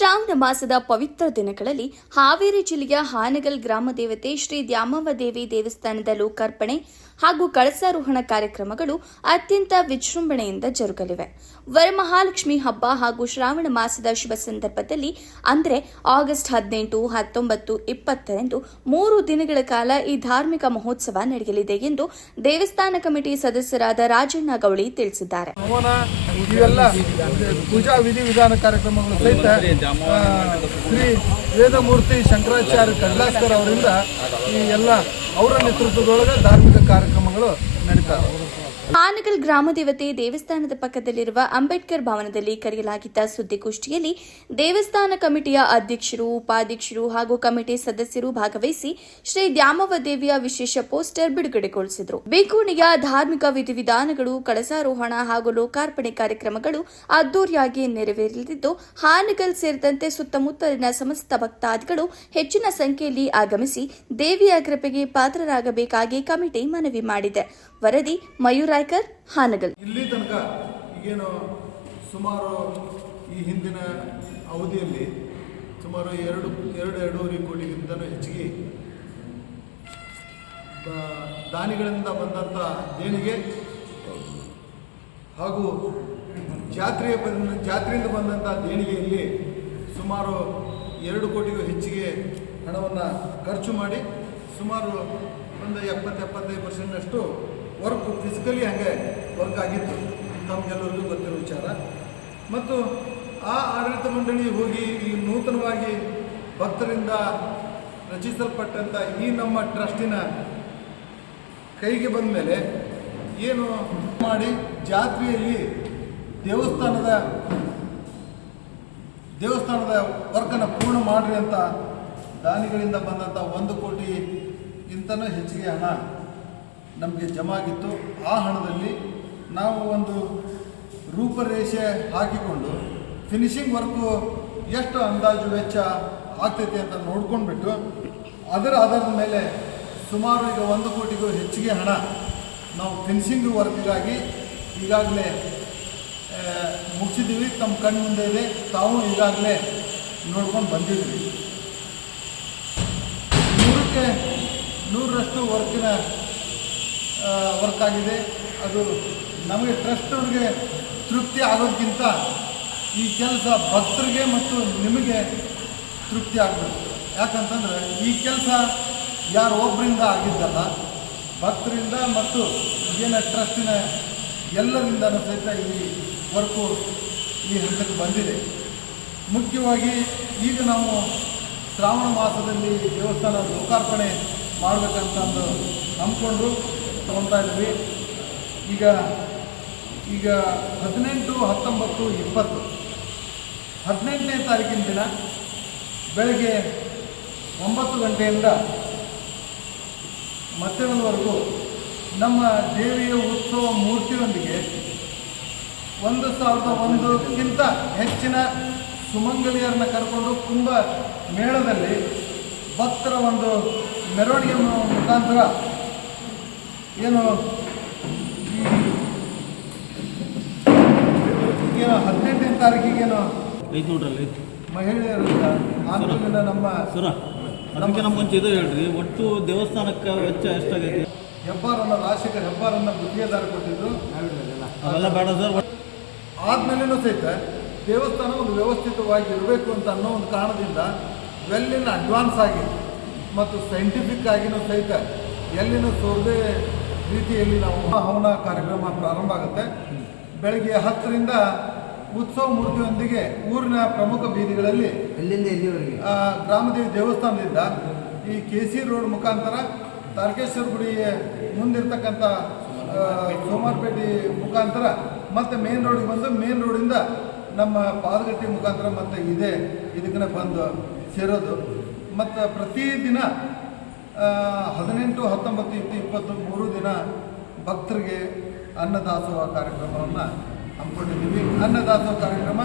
ಶ್ರಾವಣ ಮಾಸದ ಪವಿತ್ರ ದಿನಗಳಲ್ಲಿ ಹಾವೇರಿ ಜಿಲ್ಲೆಯ ಹಾನಗಲ್ ಗ್ರಾಮ ದೇವತೆ ಶ್ರೀ ದ್ಯಾಮವ್ವ ದೇವಿ ದೇವಸ್ಥಾನದ ಲೋಕಾರ್ಪಣೆ ಹಾಗೂ ಕಳಸಾರೋಹಣ ಕಾರ್ಯಕ್ರಮಗಳು ಅತ್ಯಂತ ವಿಜೃಂಭಣೆಯಿಂದ ಜರುಗಲಿವೆ. ವರಮಹಾಲಕ್ಷ್ಮಿ ಹಬ್ಬ ಹಾಗೂ ಶ್ರಾವಣ ಮಾಸದ ಶುಭ ಸಂದರ್ಭದಲ್ಲಿ ಅಂದರೆ ಆಗಸ್ಟ್ 18, 19, 20ರಂದು 3 ದಿನಗಳ ಕಾಲ ಈ ಧಾರ್ಮಿಕ ಮಹೋತ್ಸವ ನಡೆಯಲಿದೆ ಎಂದು ದೇವಸ್ಥಾನ ಕಮಿಟಿ ಸದಸ್ಯರಾದ ರಾಜಣ್ಣ ಗೌಳಿ ತಿಳಿಸಿದ್ದಾರೆ. ಪೂಜಾ ವಿಧಿವಿಧಾನ ಕಾರ್ಯಕ್ರಮಗಳು ಸಹಿತ ಶ್ರೀ ವೇದಮೂರ್ತಿ ಶಂಕರಾಚಾರ್ಯ ಕಡ್ಲಾಸ್ಕರ್ ಅವರಿಂದ ಈ ಎಲ್ಲ ಅವರ ನೇತೃತ್ವದೊಳಗೆ ಧಾರ್ಮಿಕ ಕಾರ್ಯಕ್ರಮಗಳು ನಡೀತಾರೆ. ಹಾನಗಲ್ ಗ್ರಾಮ ದೇವತೆ ದೇವಸ್ಥಾನದ ಪಕ್ಕದಲ್ಲಿರುವ ಅಂಬೇಡ್ಕರ್ ಭವನದಲ್ಲಿ ಕರೆಯಲಾಗಿದ್ದ ಸುದ್ದಿಗೋಷ್ಠಿಯಲ್ಲಿ ದೇವಸ್ಥಾನ ಕಮಿಟಿಯ ಅಧ್ಯಕ್ಷರು, ಉಪಾಧ್ಯಕ್ಷರು ಹಾಗೂ ಕಮಿಟಿ ಸದಸ್ಯರು ಭಾಗವಹಿಸಿ ಶ್ರೀ ದ್ಯಾಮವ್ವ ದೇವಿಯ ವಿಶೇಷ ಪೋಸ್ಟರ್ ಬಿಡುಗಡೆಗೊಳಿಸಿದರು. ಬೇಕೂಣಿಯ ಧಾರ್ಮಿಕ ವಿಧಿವಿಧಾನಗಳು, ಕಳಸಾರೋಹಣ ಹಾಗೂ ಲೋಕಾರ್ಪಣೆ ಕಾರ್ಯಕ್ರಮಗಳು ಅದ್ದೂರಿಯಾಗಿ ನೆರವೇರಲಿದ್ದು, ಹಾನಗಲ್ ಸೇರಿದಂತೆ ಸುತ್ತಮುತ್ತಲಿನ ಸಮಸ್ತ ಭಕ್ತಾದಿಗಳು ಹೆಚ್ಚಿನ ಸಂಖ್ಯೆಯಲ್ಲಿ ಆಗಮಿಸಿ ದೇವಿಯ ಕೃಪೆಗೆ ಪಾತ್ರರಾಗಬೇಕಾಗಿ ಕಮಿಟಿ ಮನವಿ ಮಾಡಿದೆ. ವರದಿ ಮಯೂರಾಯ್ಕರ್, ಹಾನಗಲ್. ಇಲ್ಲಿ ತನಕ ಈಗೇನು ಸುಮಾರು ಈ ಹಿಂದಿನ ಅವಧಿಯಲ್ಲಿ ಸುಮಾರು 2.5 ಕೋಟಿಗಿಂತಲೂ ಹೆಚ್ಚಿಗೆ ದಾನಿಗಳಿಂದ ಬಂದಂಥ ದೇಣಿಗೆ ಹಾಗೂ ಜಾತ್ರೆಯಿಂದ ಬಂದಂಥ ದೇಣಿಗೆಯಲ್ಲಿ ಸುಮಾರು 2 ಕೋಟಿಗೂ ಹೆಚ್ಚಿಗೆ ಹಣವನ್ನು ಖರ್ಚು ಮಾಡಿ ಸುಮಾರು ಒಂದು 70-75% ವರ್ಕ್ ಫಿಸಿಕಲಿ ಹಾಗೆ ವರ್ಕ್ ಆಗಿತ್ತು, ನಮಗೆಲ್ಲರಿಗೂ ಗೊತ್ತಿರೋ ವಿಚಾರ. ಮತ್ತು ಆ ಆಡಳಿತ ಮಂಡಳಿ ಹೋಗಿ ಈ ನೂತನವಾಗಿ ಭಕ್ತರಿಂದ ರಚಿಸಲ್ಪಟ್ಟಂಥ ಈ ನಮ್ಮ ಟ್ರಸ್ಟಿನ ಕೈಗೆ ಬಂದ ಮೇಲೆ ಏನು ಮಾಡಿ ಜಾತ್ರೆಯಲ್ಲಿ ದೇವಸ್ಥಾನದ ವರ್ಕನ್ನು ಪೂರ್ಣ ಮಾಡಿರಿ ಅಂತ ದಾನಿಗಳಿಂದ ಬಂದಂಥ 1 ಕೋಟಿಗಿಂತನೂ ಹೆಚ್ಚಿಗೆ ಹಣ ನಮಗೆ ಜಮಾ ಆಗಿತ್ತು. ಆ ಹಣದಲ್ಲಿ ನಾವು ಒಂದು ರೂಪರೇಷೆ ಹಾಕಿಕೊಂಡು ಫಿನಿಶಿಂಗ್ ವರ್ಕು ಎಷ್ಟು ಅಂದಾಜು ವೆಚ್ಚ ಆಗ್ತೈತೆ ಅಂತ ನೋಡ್ಕೊಂಡ್ಬಿಟ್ಟು ಅದರ ಆಧಾರದ ಮೇಲೆ ಸುಮಾರು ಈಗ 1 ಕೋಟಿಗೂ ಹೆಚ್ಚಿಗೆ ಹಣ ನಾವು ಫಿನಿಶಿಂಗ್ ವರ್ಕ್ಗಾಗಿ ಈಗಾಗಲೇ ಮುಗಿಸಿದ್ದೀವಿ. ತಮ್ಮ ಕಣ್ಣು ಮುಂದೆ ಇದೆ, ತಾವು ಈಗಾಗಲೇ ನೋಡ್ಕೊಂಡು ಬಂದಿದ್ದೀವಿ. 100ಕ್ಕೆ 100ರಷ್ಟು ವರ್ಕ್ ಆಗಿದೆ. ಅದು ನಮಗೆ ಟ್ರಸ್ಟವ್ರಿಗೆ ತೃಪ್ತಿ ಆಗೋದಕ್ಕಿಂತ ಈ ಕೆಲಸ ಭಕ್ತರಿಗೆ ಮತ್ತು ನಿಮಗೆ ತೃಪ್ತಿ ಆಗಬೇಕು. ಯಾಕಂತಂದರೆ ಈ ಕೆಲಸ ಯಾರು ಒಬ್ಬರಿಂದ ಆಗಿದ್ದಲ್ಲ, ಭಕ್ತರಿಂದ ಮತ್ತು ಏನು ಟ್ರಸ್ಟಿನ ಎಲ್ಲರಿಂದನೂ ಸಹಿತ ಈ ವರ್ಕು ಈ ಹಂತಕ್ಕೆ ಬಂದಿದೆ. ಮುಖ್ಯವಾಗಿ ಈಗ ನಾವು ಶ್ರಾವಣ ಮಾಸದಲ್ಲಿ ದೇವಸ್ಥಾನ ಲೋಕಾರ್ಪಣೆ ಮಾಡಬೇಕಂತಂದು ಅಂದ್ಕೊಂಡು ತಗೊಳ್ತಾ ಇದ್ವಿ. ಈಗ 18, 19, 20 18ನೇ ತಾರೀಕಿನ ದಿನ ಬೆಳಗ್ಗೆ 9 ಗಂಟೆಯಿಂದ ಮಧ್ಯಾಹ್ನದವರೆಗೂ ನಮ್ಮ ದೇವಿಯ ಉತ್ಸವ ಮೂರ್ತಿಯೊಂದಿಗೆ 1001ಕ್ಕಿಂತ ಹೆಚ್ಚಿನ ಸುಮಂಗಲಿಯರನ್ನು ಕರ್ಕೊಂಡು ಕುಂಭ ಮೇಳದಲ್ಲಿ ಭಕ್ತರ ಒಂದು ಮೆರವಣಿಗೆ ಮುಖಾಂತರ ಏನು ಈಗೇನು 18ನೇ ತಾರೀಕಿಗೇನು ಮಹಿಳೆಯರು ಆಂದೋಲನ ನಮ್ಮ ಮುಂಚೆ ಇದು ಹೇಳ್ರಿ, ಒಟ್ಟು ದೇವಸ್ಥಾನಕ್ಕೆ ವೆಚ್ಚ ಎಷ್ಟಾಗೈತಿ? ಹೆಬ್ಬಾರನ್ನು ರಾಜಶೇಖರ್ ಹೆಬ್ಬಾರನ್ನು ಗುತ್ತಿಗೆದಾರ ಕೊಟ್ಟಿದ್ದು ಅವೆಲ್ಲ ಬೇಡ ಸರ್. ಆದಮೇಲೆನೂ ಸಹಿತ ದೇವಸ್ಥಾನ ಒಂದು ವ್ಯವಸ್ಥಿತವಾಗಿ ಇರಬೇಕು ಅಂತ ಅನ್ನೋ ಒಂದು ಕಾರಣದಿಂದ ವೆಲ್ಲಿನ ಅಡ್ವಾನ್ಸ್ ಆಗಿ ಮತ್ತು ಸೈಂಟಿಫಿಕ್ ಆಗಿನೂ ಸಹಿತ ಎಲ್ಲಿನೂ ಸೋರದೆ ರೀತಿಯಲ್ಲಿ ನಾವು ಹವನ ಕಾರ್ಯಕ್ರಮ ಪ್ರಾರಂಭ ಆಗುತ್ತೆ. ಬೆಳಗ್ಗೆ 10ರಿಂದ ಉತ್ಸವ ಮೂರ್ತಿಯೊಂದಿಗೆ ಊರಿನ ಪ್ರಮುಖ ಬೀದಿಗಳಲ್ಲಿ ಗ್ರಾಮದೇವಿ ದೇವಸ್ಥಾನದಿಂದ ಈ KC ರೋಡ್ ಮುಖಾಂತರ ತಾರಕೇಶ್ವರ ಗುಡಿ ಮುಂದಿರ್ತಕ್ಕಂಥ ಸೋಮಾರ್ಪೇಟೆ ಮುಖಾಂತರ ಮತ್ತು ಮೇನ್ ರೋಡಿಗೆ ಬಂದು ಮೇನ್ ರೋಡಿಂದ ನಮ್ಮ ಪಾದಗಟ್ಟಿ ಮುಖಾಂತರ ಮತ್ತು ಇದಕ್ಕೆ ಬಂದು ಸೇರೋದು. ಮತ್ತು ಪ್ರತಿದಿನ 18, 19, 20, 3 ದಿನ ಭಕ್ತರಿಗೆ ಅನ್ನದಾಸೋಹ ಕಾರ್ಯಕ್ರಮವನ್ನು ಹಮ್ಮಿಕೊಂಡಿದ್ದೀವಿ. ಅನ್ನದಾಸೋಹ ಕಾರ್ಯಕ್ರಮ